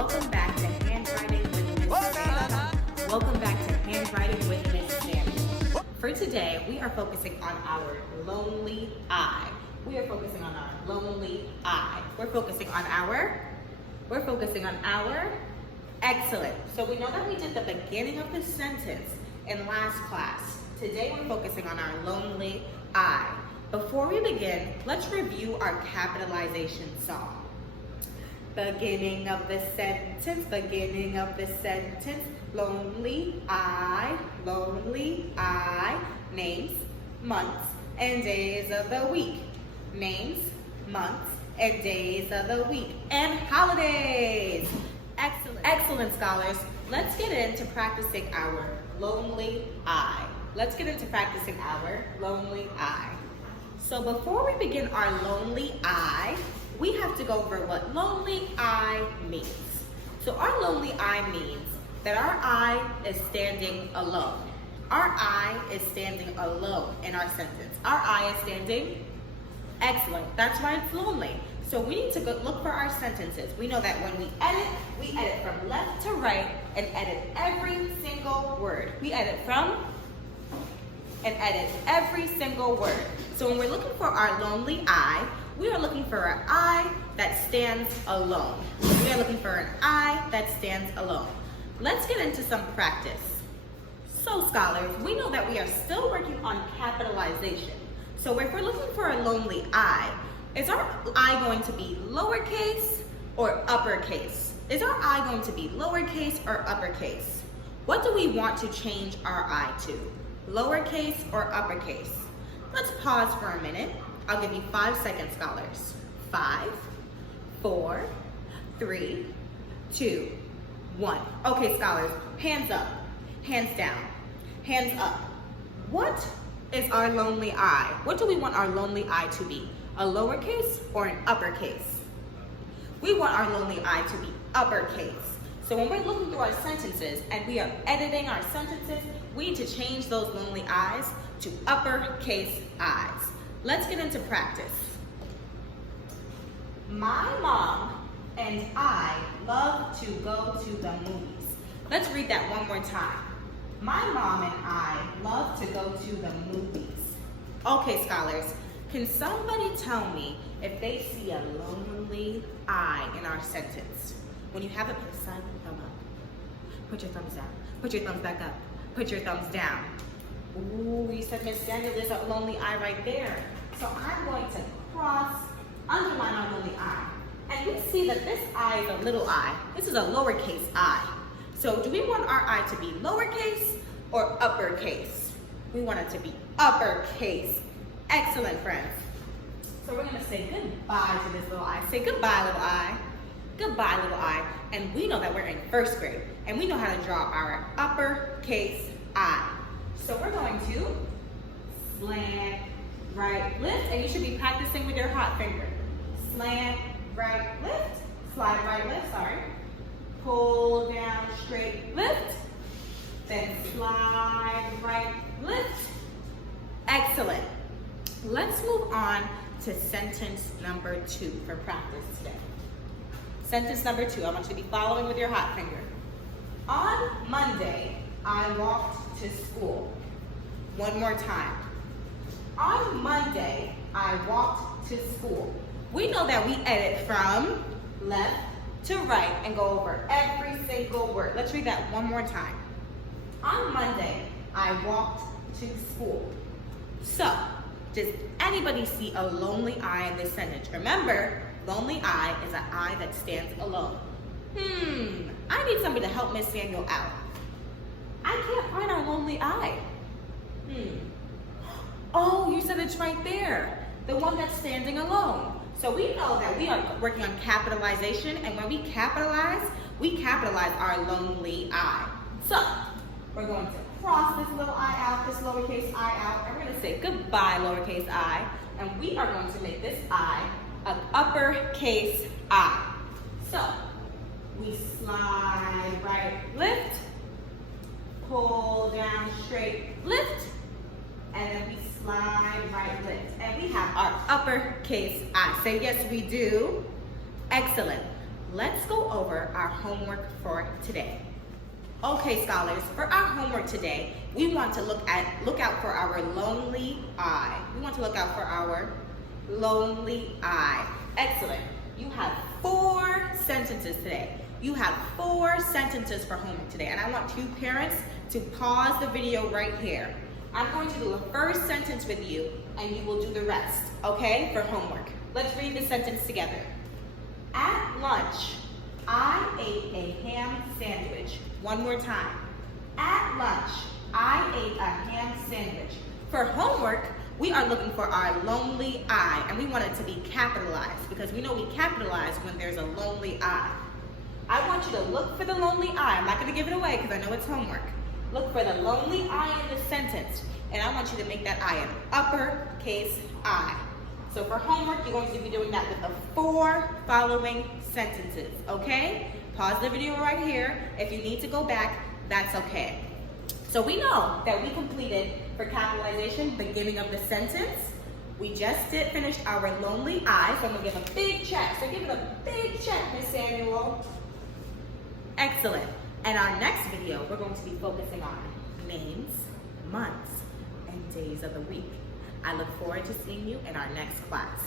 Welcome back to Handwriting with Miss Sam. Welcome back to Handwriting with Miss Sam. For today, we are focusing on our lonely eye. We are focusing on our lonely eye. We're focusing on our. Excellent. So we know that we did the beginning of the sentence in last class. Today we're focusing on our lonely eye. Before we begin, let's review our capitalization song. Beginning of the sentence, lonely eye, names, months, and days of the week. Names, months, and days of the week, and holidays. Excellent, scholars. Let's get into practicing our lonely eye. So before we begin our lonely eye, we have to go over what lonely eye means. So our lonely eye means that our eye is standing alone. Our eye is standing alone in our sentence. Our eye is standing. Excellent. That's why it's lonely. So we need to go look for our sentences. We know that when we edit from left to right and edit every single word. We edit from and edit every single word. So when we're looking for our lonely eye, we are looking for an eye that stands alone. We are looking for an eye that stands alone. Let's get into some practice. So scholars, we know that we are still working on capitalization. So if we're looking for a lonely eye, is our I going to be lowercase or uppercase? Is our I going to be lowercase or uppercase? What do we want to change our I to? Lowercase or uppercase? Let's pause for a minute. I'll give you 5 seconds, scholars. 5, 4, 3, 2, 1. Okay, scholars, hands up, hands down, hands up. What is our lonely I? What do we want our lonely I to be? A lowercase or an uppercase? We want our lonely I to be uppercase. So when we're looking through our sentences and we are editing our sentences, we need to change those lonely I's to uppercase I's. Let's get into practice. My mom and I love to go to the movies. Let's read that one more time. My mom and I love to go to the movies. Okay, scholars, can somebody tell me if they see a lonely eye in our sentence? When you have it, put a silent thumb up. Put your thumbs down. Put your thumbs back up. Put your thumbs down. Ooh, you said, Miss Daniel, there's a lonely eye right there. So I'm going to underline our lonely eye. And we see that this eye is a little eye. This is a lowercase I. So do we want our I to be lowercase or uppercase? We want it to be uppercase. Excellent, friends. So we're gonna say goodbye to this little eye. Say goodbye, little eye. Goodbye, little eye. And we know that we're in 1st grade and we know how to draw our uppercase I. So we're going to slant, right, lift, and you should be practicing with your hot finger. Slant, right, lift, slide, right, lift, sorry. Pull down, straight, lift, then slide, right, lift. Excellent. Let's move on to sentence number 2 for practice today. Sentence number 2, I want you to be following with your hot finger. On Monday, I walked to school. One more time. On Monday, I walked to school. We know that we edit from left to right and go over every single word. Let's read that one more time. On Monday, I walked to school. So, does anybody see a lonely eye in this sentence? Remember, lonely eye is an eye that stands alone. I need somebody to help Miss Daniel out. I can't find our lonely eye. Oh, you said it's right there. The one that's standing alone. So we know that we are working on capitalization, and when we capitalize our lonely eye. So, we're going to cross this little I out, this lowercase I out, and we're going to say goodbye, lowercase I, and we are going to make this I an uppercase I. So, we slide right, lift, pull down, straight, lift, and then we slide right, lift. And we have our uppercase I. Say yes, we do. Excellent. let's go over our homework for today. Okay, scholars, for our homework today, we want to look out for our lonely eye. We want to look out for our lonely eye. Excellent. You have 4 sentences today. You have 4 sentences for homework today, and I want you parents to pause the video right here. I'm going to do the first sentence with you, and you will do the rest, okay, for homework. Let's read the sentence together. At lunch, I ate a ham sandwich. One more time. At lunch, I ate a ham sandwich. For homework, we are looking for our lonely eye, and we want it to be capitalized because we know we capitalize when there's a lonely eye. I want you to look for the lonely eye. I'm not going to give it away because I know it's homework. Look for the lonely eye in the sentence, and I want you to make that eye an uppercase I. So for homework, you're going to be doing that with the 4 following sentences, okay? Pause the video right here. If you need to go back, that's okay. So we know that we completed, for capitalization, beginning of the sentence. We just finished our lonely eye, so I'm going to give a big check. So give it a big check, Miss Samuel. Excellent. And our next video, we're going to be focusing on names, months, and days of the week. I look forward to seeing you in our next class.